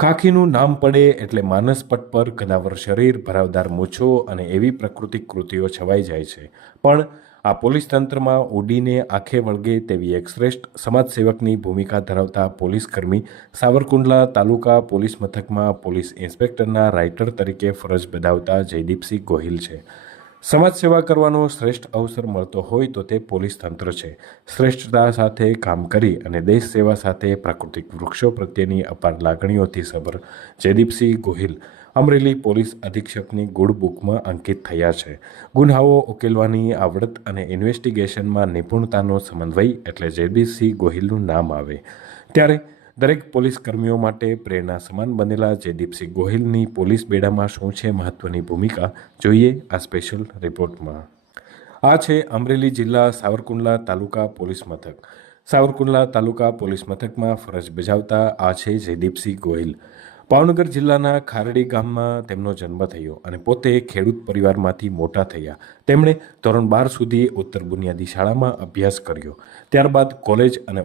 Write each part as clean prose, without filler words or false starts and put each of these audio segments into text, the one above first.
ખાખીનું નામ પડે એટલે માનસપટ પર કદાવર શરીર, ભરાવદાર મૂછો અને એવી પ્રાકૃતિક કૃતિઓ છવાઈ જાય છે. પણ આ પોલીસ તંત્રમાં ઉડીને આંખે વળગે તેવી એક શ્રેષ્ઠ સમાજસેવકની ભૂમિકા ધરાવતા પોલીસકર્મી સાવરકુંડલા તાલુકા પોલીસ મથકમાં પોલીસ ઇન્સ્પેક્ટરના રાઇટર તરીકે ફરજ બજાવતા જયદીપસિંહ ગોહિલ છે. સમાજ સેવા કરવાનો શ્રેષ્ઠ અવસર મળતો હોય તો તે પોલીસ તંત્ર છે. શ્રેષ્ઠતા સાથે કામ કરી અને દેશ સેવા સાથે પ્રાકૃતિક વૃક્ષો પ્રત્યેની અપાર લાગણીઓથી સભર જયદીપસિંહ ગોહિલ અમરેલી પોલીસ અધિક્ષકની ગુડ બુકમાં અંકિત થયા છે. ગુન્હાઓ ઉકેલવાની આવડત અને ઇન્વેસ્ટિગેશનમાં નિપુણતાનો સમન્વય એટલે જયદીપસિંહ ગોહિલનું નામ આવે ત્યારે દરેક પોલીસ કર્મીઓ માટે પ્રેરણા સમાન બનેલા જયદીપસિંહ ગોહિલની પોલીસ બેડામાં શું છે મહત્વની ભૂમિકા, જોઈએ આ સ્પેશિયલ રિપોર્ટમાં. આ છે અમરેલી જિલ્લા સાવરકુંડલા તાલુકા પોલીસ મથક. સાવરકુંડલા તાલુકા પોલીસ મથકમાં ફરજ બજાવતા આ છે જયદીપસિંહ ગોહિલ. ભાવનગર જિલ્લાના ખારડી ગામમાં તેમનો જન્મ થયો અને પોતે ખેડૂત પરિવારમાંથી મોટા થયા. તેમણે ધોરણ 12 સુધી ઉત્તર બુનિયાદી શાળામાં અભ્યાસ કર્યો. ત્યારબાદ કોલેજ અને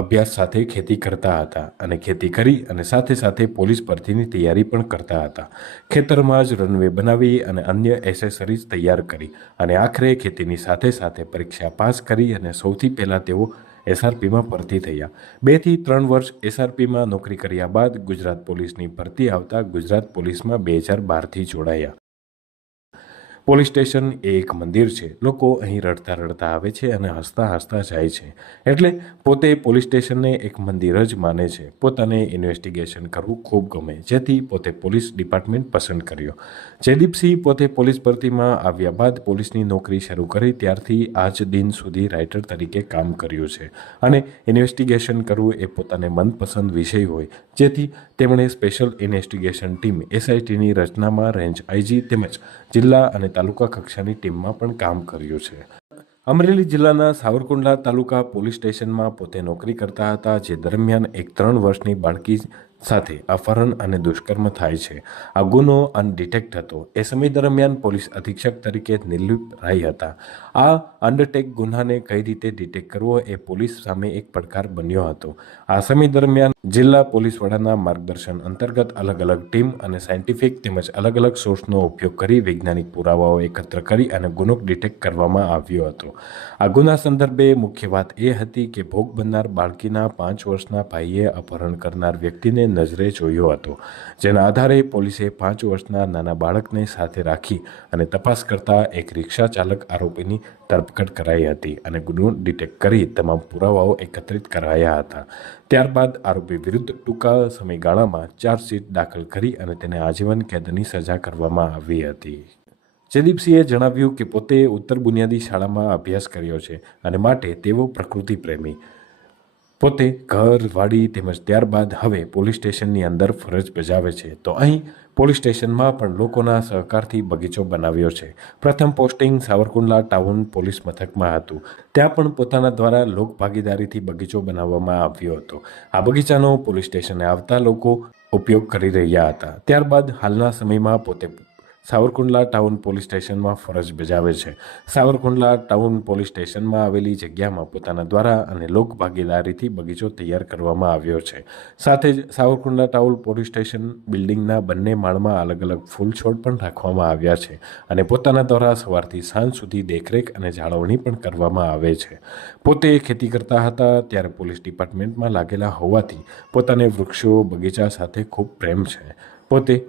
અભ્યાસ સાથે ખેતી કરતા હતા અને ખેતી કરી અને સાથે સાથે પોલીસ ભરતીની તૈયારી પણ કરતા હતા. ખેતરમાં જ રનવે બનાવી અને અન્ય એસેસરીઝ તૈયાર કરી અને આખરે ખેતીની સાથે સાથે પરીક્ષા પાસ કરી અને સૌથી પહેલાં તેઓ એસઆરપીમાં ભરતી થયા. 2 થી 3 વર્ષ એસઆરપીમાં નોકરી કર્યા બાદ ગુજરાત પોલીસની ભરતી આવતા ગુજરાત પોલીસમાં 2012થી જોડાયા. પોલીસ સ્ટેશન એ એક મંદિર છે. લોકો અહીં રડતા રડતા આવે છે અને હસતા હસતા જાય છે. એટલે પોતે પોલીસ સ્ટેશનને એક મંદિર જ માને છે. પોતાને ઇન્વેસ્ટિગેશન કરવું ખૂબ ગમે, જેથી પોતે પોલીસ ડિપાર્ટમેન્ટ પસંદ કર્યો. જયદીપસિંહ પોતે પોલીસ ભરતીમાં આવ્યા બાદ પોલીસની નોકરી શરૂ કરી ત્યારથી આજ દિન સુધી રાઇટર તરીકે કામ કર્યું છે અને ઇન્વેસ્ટિગેશન કરવું એ પોતાને મનપસંદ વિષય હોય, જેથી તેમણે સ્પેશિયલ ઇન્વેસ્ટિગેશન ટીમ એસઆઈટીની રચનામાં રેન્જ આઈજી તેમજ જિલ્લા અને તાલુકા કક્ષાની ટીમમાં પણ કામ કર્યું છે. અમરેલી જિલ્લાના સાવરકુંડલા તાલુકા પોલીસ સ્ટેશનમાં પોતે નોકરી કરતા હતા, જે દરમિયાન એક 3 વર્ષની બાળકી સાથે અપહરણ અને દુષ્કર્મ થાય છે. આ ગુનો અનડિટેક્ટ હતો. એ સમય દરમિયાન પોલીસ અધિક્ષક તરીકે નિર્લિપ્ત રાય હતા. આ અનડિટેક્ટ ગુન્હાને કઈ રીતે ડિટેક્ટ કરવો એ પોલીસ સામે એક પડકાર બન્યો હતો. આ સમય દરમિયાન જિલ્લા પોલીસ વડાના માર્ગદર્શન અંતર્ગત અલગ અલગ ટીમ અને સાયન્ટિફિક તેમજ અલગ અલગ સોર્સનો ઉપયોગ કરી વૈજ્ઞાનિક પુરાવાઓ એકત્ર કરી અને ગુનો ડિટેક્ટ કરવામાં આવ્યો હતો. આ ગુના સંદર્ભે મુખ્ય વાત એ હતી કે ભોગ બનનાર બાળકીના 5 વર્ષના ભાઈએ અપહરણ કરનાર વ્યક્તિને નજરે જોયો હતો, જેના આધારે પોલીસે 5 વર્ષના નાના બાળકને સાથે રાખી અને તપાસ કરતા એક રિક્ષા ચાલક આરોપીની ધરપકડ કરાઈ હતી અને ગુનો ડિટેક્ટ કરી તમામ પુરાવાઓ એકત્રિત કરાયા હતા. ત્યારબાદ આરોપી વિરુદ્ધ ટૂંકા સમયગાળામાં ચાર્જશીટ દાખલ કરી અને તેને આજીવન કેદની સજા કરવામાં આવી હતી. જયદીપસિંહે જણાવ્યું કે પોતે ઉત્તર બુનિયાદી શાળામાં અભ્યાસ કર્યો છે અને માટે તેઓ પ્રકૃતિ પ્રેમી. પોતે ઘર, વાડી તેમજ ત્યારબાદ હવે પોલીસ સ્ટેશનની અંદર ફરજ બજાવે છે. તો અહીં પોલીસ સ્ટેશનમાં પણ લોકોના સહકારથી બગીચો બનાવ્યો છે. પ્રથમ પોસ્ટિંગ સાવરકુંડલા ટાઉન પોલીસ મથકમાં હતું. ત્યાં પણ પોતાના દ્વારા લોક ભાગીદારીથી બગીચો બનાવવામાં આવ્યો હતો. આ બગીચાનો પોલીસ સ્ટેશને આવતા લોકો ઉપયોગ કરી રહ્યા હતા. ત્યારબાદ હાલના સમયમાં પોતે સાવરકુંડલા ટાઉન પોલીસ સ્ટેશનમાં ફરજ બજાવે છે. સાવરકુંડલા ટાઉન પોલીસ સ્ટેશનમાં આવેલી જગ્યામાં પોતાના દ્વારા અને લોક ભાગીદારીથી બગીચો તૈયાર કરવામાં આવ્યો છે. સાથે જ સાવરકુંડલા ટાઉન પોલીસ સ્ટેશન બિલ્ડિંગના બંને માળમાં અલગ અલગ ફૂલ છોડ પણ રાખવામાં આવ્યા છે અને પોતાના દ્વારા સવારથી સાંજ સુધી દેખરેખ અને જાળવણી પણ કરવામાં આવે છે. પોતે ખેતી કરતા હતા ત્યારે પોલીસ ડિપાર્ટમેન્ટમાં લાગેલા હોવાથી પોતાને વૃક્ષો, બગીચા સાથે ખૂબ પ્રેમ છે. પોતે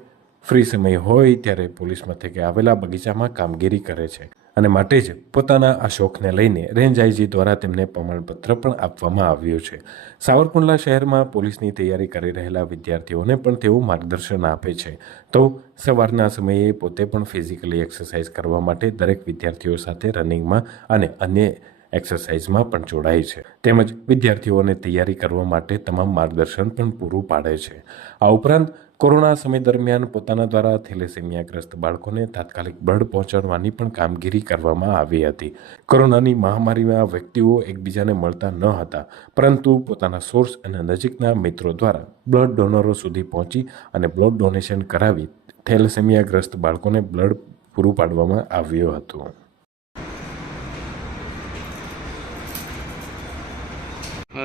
ફ્રી સમય હોય ત્યારે પોલીસ મથકે આવેલા બગીચામાં કામગીરી કરે છે અને માટે જ પોતાના આ શોખને લઈને રેન્જ આઈજી દ્વારા તેમને પ્રમાણપત્ર પણ આપવામાં આવ્યું છે. સાવરકુંડલા શહેરમાં પોલીસની તૈયારી કરી રહેલા વિદ્યાર્થીઓને પણ તેઓ માર્ગદર્શન આપે છે. તો સવારના સમયે પોતે પણ ફિઝિકલી એક્સરસાઇઝ કરવા માટે દરેક વિદ્યાર્થીઓ સાથે રનિંગમાં અને અન્ય એક્સરસાઇઝમાં પણ જોડાય છે. તેમજ વિદ્યાર્થીઓને તૈયારી કરવા માટે તમામ માર્ગદર્શન પણ પૂરું પાડે છે. આ ઉપરાંત કોરોના સમય દરમિયાન પોતાના દ્વારા થેલેસેમિયાગ્રસ્ત બાળકોને તાત્કાલિક બ્લડ પહોંચાડવાની પણ કામગીરી કરવામાં આવી હતી. કોરોનાની મહામારીમાં વ્યક્તિઓ એકબીજાને મળતા ન હતા, પરંતુ પોતાના સોર્સ અને નજીકના મિત્રો દ્વારા બ્લડ ડોનરો સુધી પહોંચી અને બ્લડ ડોનેશન કરાવી થેલેસેમિયાગ્રસ્ત બાળકોને બ્લડ પૂરું પાડવામાં આવ્યું હતું.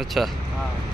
અચ્છા. હા.